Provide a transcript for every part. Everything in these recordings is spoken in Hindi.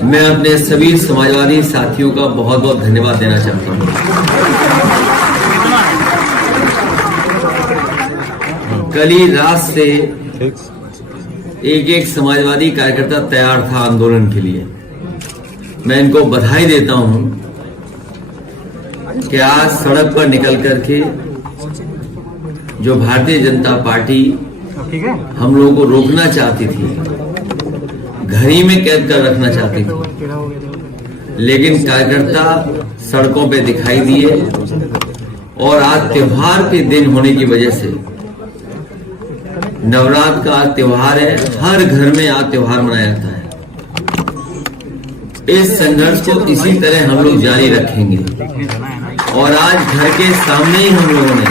मैं अपने सभी समाजवादी साथियों का बहुत बहुत धन्यवाद देना चाहता हूं। कल ही रात से एक समाजवादी कार्यकर्ता तैयार था आंदोलन के लिए। मैं इनको बधाई देता हूं कि आज सड़क पर निकल करके जो भारतीय जनता पार्टी हम लोगों को रोकना चाहती थी, घर ही में कैद कर रखना चाहती थी, लेकिन कार्यकर्ता सड़कों पे दिखाई दिए और आज त्योहार के दिन होने की वजह से, नवरात्र का त्योहार है, हर घर में आज त्योहार मनाया जाता है। इस संघर्ष को इसी तरह हम लोग जारी रखेंगे और आज घर के सामने ही हम लोगों ने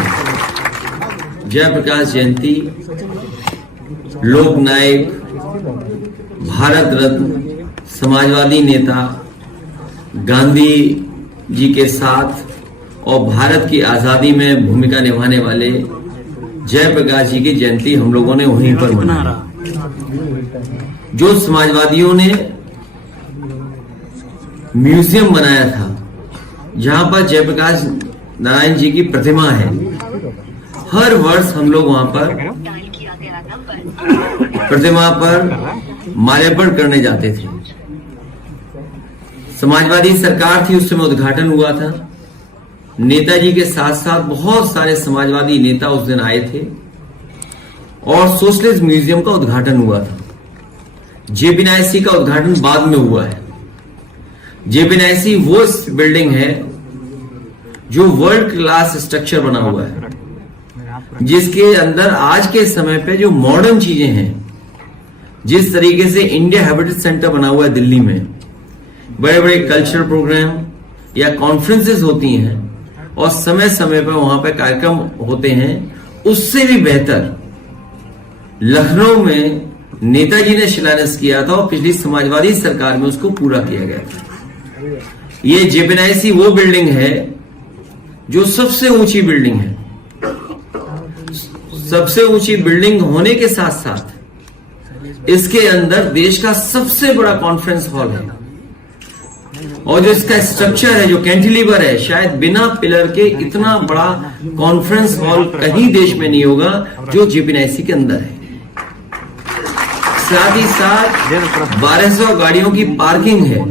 जयप्रकाश जयंती, लोक नायक, भारत रत्न, समाजवादी नेता गांधी जी के साथ और भारत की आजादी में भूमिका निभाने वाले जयप्रकाश जी की जयंती हम लोगों ने वहीं पर मनाई। जो समाजवादियों ने म्यूजियम बनाया था जहां पर जयप्रकाश नारायण जी की प्रतिमा है, हर वर्ष हम लोग वहां पर प्रतिमा पर माल्यार्पण करने जाते थे। समाजवादी सरकार थी उस समय, उद्घाटन हुआ था। नेताजी के साथ साथ बहुत सारे समाजवादी नेता उस दिन आए थे और सोशलिस्ट म्यूजियम का उद्घाटन हुआ था। जेपीएनआईसी का उद्घाटन बाद में हुआ है। जेपीएनआईसी वो बिल्डिंग है जो वर्ल्ड क्लास स्ट्रक्चर बना हुआ है, जिसके अंदर आज के समय पे जो मॉडर्न चीजें हैं, जिस तरीके से इंडिया हैबिटेट सेंटर बना हुआ है दिल्ली में, बड़े बड़े कल्चरल प्रोग्राम या कॉन्फ्रेंसेस होती हैं और समय समय पर वहां पर कार्यक्रम होते हैं, उससे भी बेहतर लखनऊ में नेताजी ने शिलान्यास किया था और पिछली समाजवादी सरकार में उसको पूरा किया गया था। ये जेपीएनआईसी वो बिल्डिंग है जो सबसे ऊंची बिल्डिंग है। सबसे ऊंची बिल्डिंग होने के साथ साथ इसके अंदर देश का सबसे बड़ा कॉन्फ्रेंस हॉल है और जो इसका स्ट्रक्चर है, जो कैंटिलीवर है, शायद बिना पिलर के इतना बड़ा कॉन्फ्रेंस हॉल कहीं देश में नहीं होगा जो जेपीएनआईसी के अंदर है। साथ ही साथ 1200 गाड़ियों की पार्किंग है,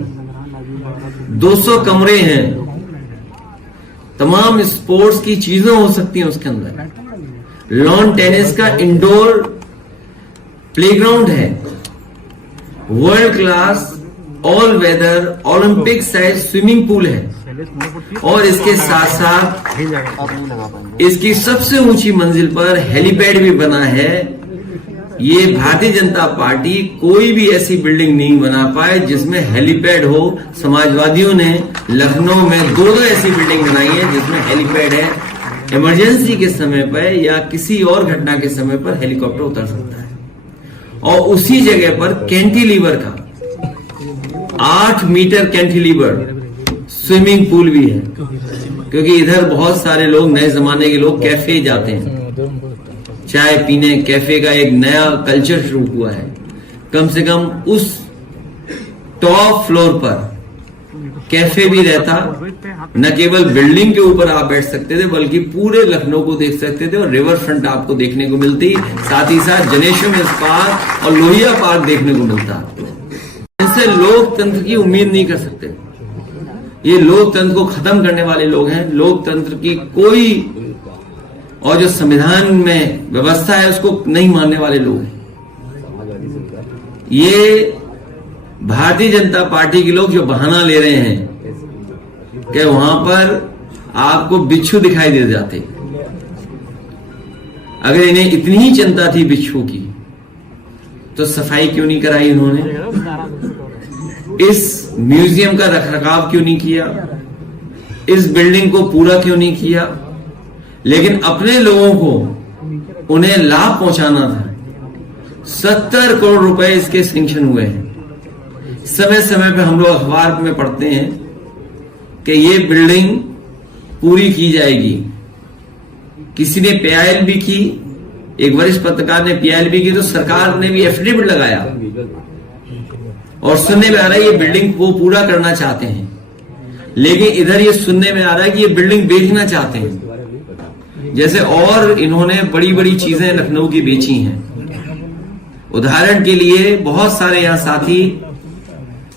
200 कमरे हैं, तमाम स्पोर्ट्स की चीजें हो सकती हैं उसके अंदर। लॉन टेनिस का इंडोर प्लेग्राउंड है, world class all weather Olympic size swimming pool है और इसके साथ साथ इसकी सबसे ऊंची मंजिल पर हेलीपैड भी बना है। ये भारतीय जनता पार्टी कोई भी ऐसी बिल्डिंग नहीं बना पाए जिसमें हेलीपैड हो। समाजवादियों ने लखनऊ में दो ऐसी बिल्डिंग बनाई है जिसमें हेलीपैड है। इमरजेंसी के समय पर या किसी और घटना के समय पर हेलीकॉप्टर उतर सकता है। और उसी जगह पर कैंटिलीवर का 8 मीटर कैंटिलीवर स्विमिंग पूल भी है, क्योंकि इधर बहुत सारे लोग, नए जमाने के लोग कैफे जाते हैं, चाय पीने। कैफे का एक नया कल्चर शुरू हुआ है। कम से कम उस टॉप फ्लोर पर कैफे भी रहता, न केवल बिल्डिंग के ऊपर आप बैठ सकते थे बल्कि पूरे लखनऊ को देख सकते थे और रिवर फ्रंट आपको देखने को मिलती। साथ ही साथ जनेश्वर मिल्स पार्क और लोहिया पार्क देखने को मिलता। इनसे लोकतंत्र की उम्मीद नहीं कर सकते। ये लोकतंत्र को खत्म करने वाले लोग हैं। लोकतंत्र की कोई और जो संविधान में व्यवस्था है उसको नहीं मानने वाले लोग हैं। ये भारतीय जनता पार्टी के लोग जो बहाना ले रहे हैं कि वहां पर आपको बिच्छू दिखाई दे जाते। अगर इन्हें इतनी ही चिंता थी बिच्छू की तो सफाई क्यों नहीं कराई इन्होंने? इस म्यूजियम का रखरखाव क्यों नहीं किया? इस बिल्डिंग को पूरा क्यों नहीं किया? लेकिन अपने लोगों को उन्हें लाभ पहुंचाना था। 70 करोड़ रुपए इसके सैंक्शन हुए हैं। समय समय पे हम लोग अखबार में पढ़ते हैं कि ये बिल्डिंग पूरी की जाएगी। किसी ने पीआईएल भी की, एक वरिष्ठ पत्रकार ने पीआईएल भी की, तो सरकार ने भी एफिडेविट लगाया और सुनने में आ रहा है ये बिल्डिंग को पूरा करना चाहते हैं, लेकिन इधर ये सुनने में आ रहा है कि ये बिल्डिंग बेचना चाहते हैं। जैसे और इन्होंने बड़ी बड़ी चीजें लखनऊ की बेची हैं। उदाहरण के लिए बहुत सारे यहां साथी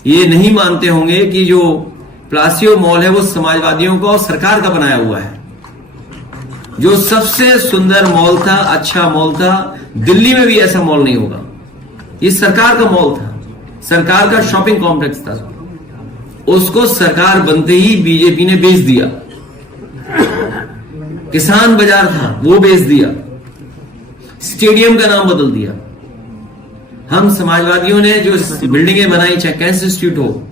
ये नहीं मानते होंगे कि जो प्लासियो मॉल है वो समाजवादियों का और सरकार का बनाया हुआ है। जो सबसे सुंदर मॉल था, अच्छा मॉल था, दिल्ली में भी ऐसा मॉल नहीं होगा। ये सरकार का मॉल था, सरकार का शॉपिंग कॉम्प्लेक्स था। उसको सरकार बनते ही बीजेपी ने बेच दिया। किसान बाजार था वो बेच दिया, स्टेडियम का नाम बदल दिया। हम समाजवादियों ने जो बिल्डिंगें बनाई, चाहे कैंसर इंस्टीट्यूट हो,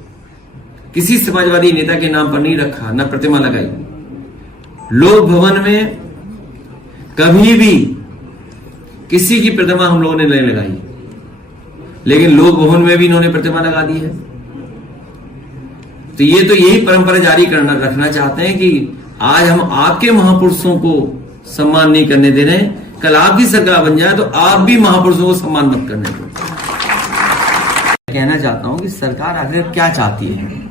किसी समाजवादी नेता के नाम पर नहीं रखा, न प्रतिमा लगाई। लोक भवन में कभी भी किसी की प्रतिमा हम लोगों ने नहीं लगाई, लेकिन लोक भवन में भी इन्होंने प्रतिमा लगा दी है। तो ये तो यही परंपरा जारी करना रखना चाहते हैं कि आज हम आपके महापुरुषों को सम्मान नहीं करने दे रहे, कल आपकी सरकार बन जाए तो आप भी महापुरुषों को सम्मान मत करने दो। कहना चाहता हूं कि सरकार आखिर क्या चाहती है?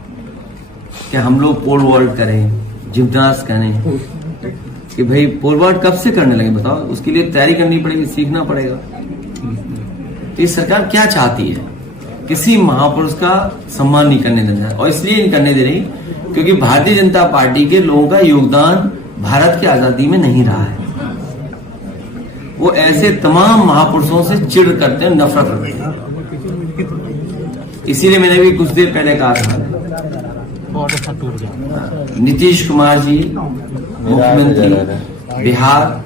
कि हम लोग पोल वॉल्ट करें, जिम्नास्ट करें? कि भाई पोल वॉल्ट कब से करने लगे बताओ? उसके लिए तैयारी करनी पड़ेगी, सीखना पड़ेगा। तो ये सरकार क्या चाहती है? किसी महापुरुष का सम्मान नहीं करने देना, और इसलिए नहीं करने दे रही क्योंकि भारतीय जनता पार्टी के लोगों का योगदान भारत की आजादी में नहीं रहा है। वो ऐसे तमाम महापुरुषों से चिढ़ करते हैं, नफरत करते हैं। इसीलिए मैंने भी कुछ देर पहले कहा था, नीतीश कुमार जी मुख्यमंत्री बिहार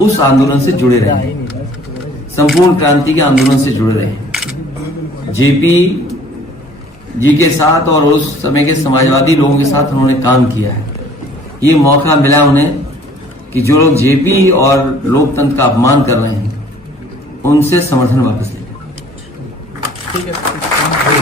उस आंदोलन से जुड़े रहे, संपूर्ण क्रांति के आंदोलन से जुड़े रहे। जेपी जी के साथ और उस समय के समाजवादी लोगों के साथ उन्होंने काम किया है। ये मौका मिला उन्हें कि जो लोग जेपी और लोकतंत्र का अपमान कर रहे हैं उनसे समर्थन वापस ले।